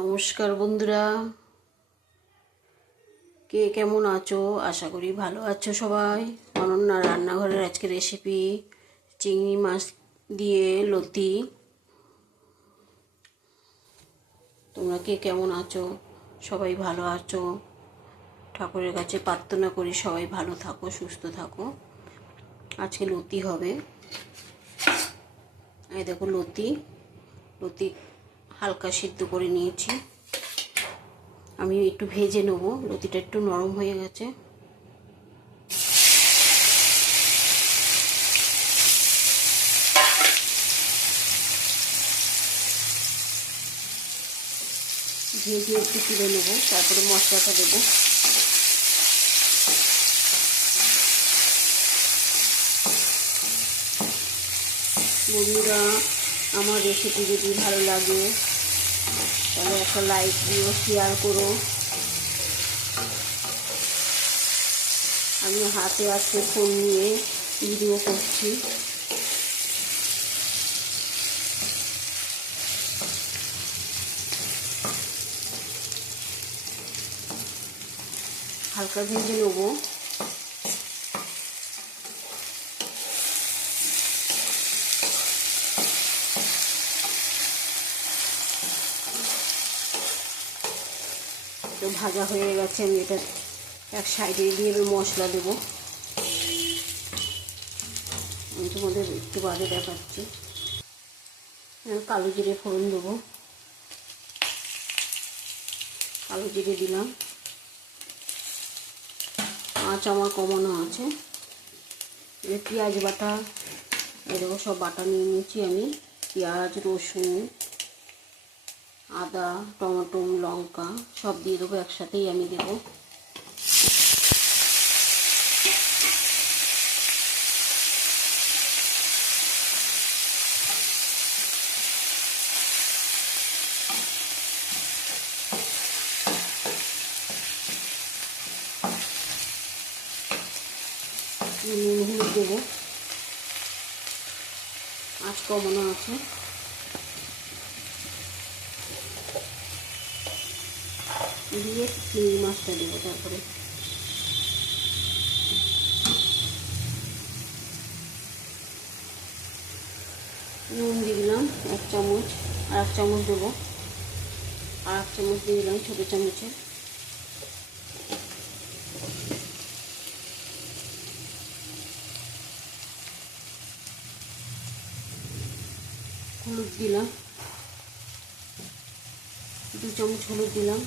নমস্কার বন্ধুরা, কে কেমন আছো? আশা করি ভালো আছো সবাই। অনন্যা রান্নাঘরের আজকে রেসিপি চিংড়ি মাছ দিয়ে লতি। তোমরা কে কেমন আছো? সবাই ভালো আছো? ঠাকুরের কাছে প্রার্থনা করি সবাই ভালো থাকো, সুস্থ থাকো। আজকে লতি হবে। এই দেখো লতি হালকা সিদ্ধ করে নিয়েছি। আমি একটু ভেজে নেবো, লতিটা একটু নরম হয়ে গেছে। ভেজে একটু তুলে নেবো, তারপরে মশলাটা দেবো। বন্ধুরা, আমার রেসিপি যদি ভালো লাগে তাহলে একটা লাইক দিও, শেয়ার করো। আমি হাতে আজকে ফোন নিয়ে ভিডিও করছি। হালকা ভেজে নেবো। তো ভাজা হয়ে গেছে, আমি এটা এক সাইডে দিয়ে মশলা দেবো। আমি তোমাদের একটু বাদে দেখাচ্ছি। কালো জিরে ফোড়ন দেবো। কালো জিরে দিলাম। আঁচ আমার কমানো আছে। পেঁয়াজ বাটা, এরকম সব বাটা নিয়ে নিয়েছি আমি। পেঁয়াজ, রসুন, আদা, টমেটো, লঙ্কা সব দিয়ে দেবো একসাথেই আমি দেবো। নুন হলুদ দেবো, আঁচ কমানো আছে। দিয়ে চিংড়ি মাছটা দেবো। তারপরে নুন দিয়ে দিলাম 1 চামচ, আর 1 চামচ দেবো। আর 1 চামচ দিয়ে দিলাম ছোটো চামচে। হলুদ দিলাম 2 চামচ হলুদ দিলাম।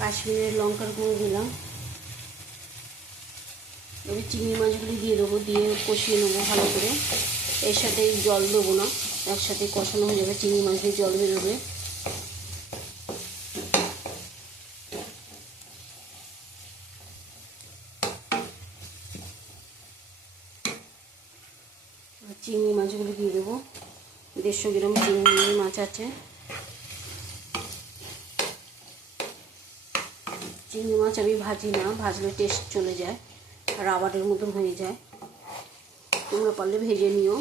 কাশ্মীরের লঙ্কার গুঁড়ো দিলাম। এবার চিংড়ি মাছগুলি দিয়ে দেবো, দিয়ে কষিয়ে নেবো ভালো করে। এর সাথে জল দেবো না, একসাথে কষানো হয়ে যাবে। চিংড়ি মাছ দিয়ে জল বেরোবে। চিংড়ি মাছগুলো দিয়ে দেবো। 150 গ্রাম চিংড়ি মাছ আছে। চিংড়ি মাছ আমি ভাজি না, ভাজলে টেস্ট চলে যায়, রাবারের মতন হয়ে যায়। তোমরা পারলে ভেজে নিও।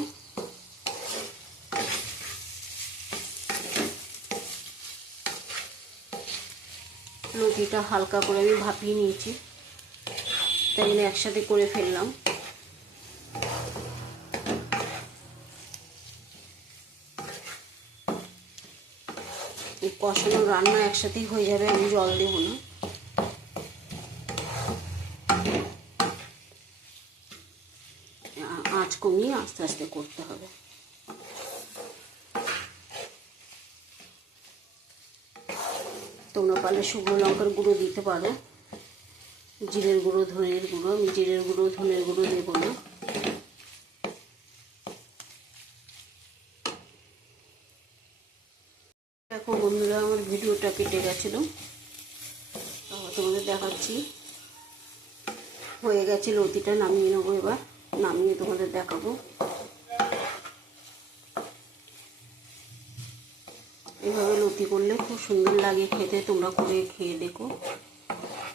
লতিটা হালকা করে আমি ভাপিয়ে নিয়েছি, তাই জন্য একসাথে করে ফেললাম। এই কষানো রান্না একসাথেই হয়ে যাবে, আমি জল দেবো না। আঁচ কমিয়ে আস্তে আস্তে করতে হবে। তোমরা পারলে শুকনো লঙ্কার গুঁড়ো দিতে পারো, জিরের গুঁড়ো, ধনের গুঁড়ো। আমি জিরের গুঁড়ো, ধনের গুঁড়ো দেবো না। দেখো বন্ধুরা, আমার ভিডিওটা কেটে গেছিল, তোমাদের দেখাচ্ছি। হয়ে গেছে, লতিটা নামিয়ে নেবো। এবার নামিয়ে তোমাদের দেখাবো। এভাবে লতি করলে খুব সুন্দর লাগে খেতে, তোমরা করে খেয়ে দেখো।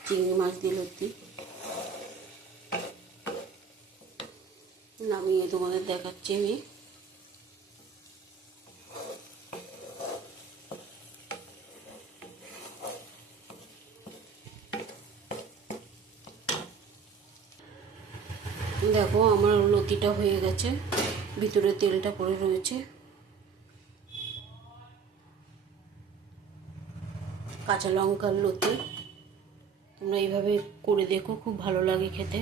চিংড়ি মাছ দিয়ে লতি নামিয়ে তোমাদের দেখাচ্ছি আমি। দেখো আমার লতিটা হয়ে গেছে, ভিতরে তেলটা পড়ে রয়েছে। কাঁচা লঙ্কার লতি, তোমরা এইভাবে করে দেখো, খুব ভালো লাগে খেতে।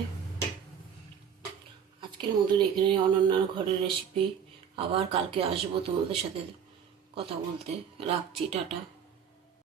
আজকের মতন এখানে অনন্যার ঘরের রেসিপি। আবার কালকে আসবো তোমাদের সাথে কথা বলতে। রাখছি, টাটা।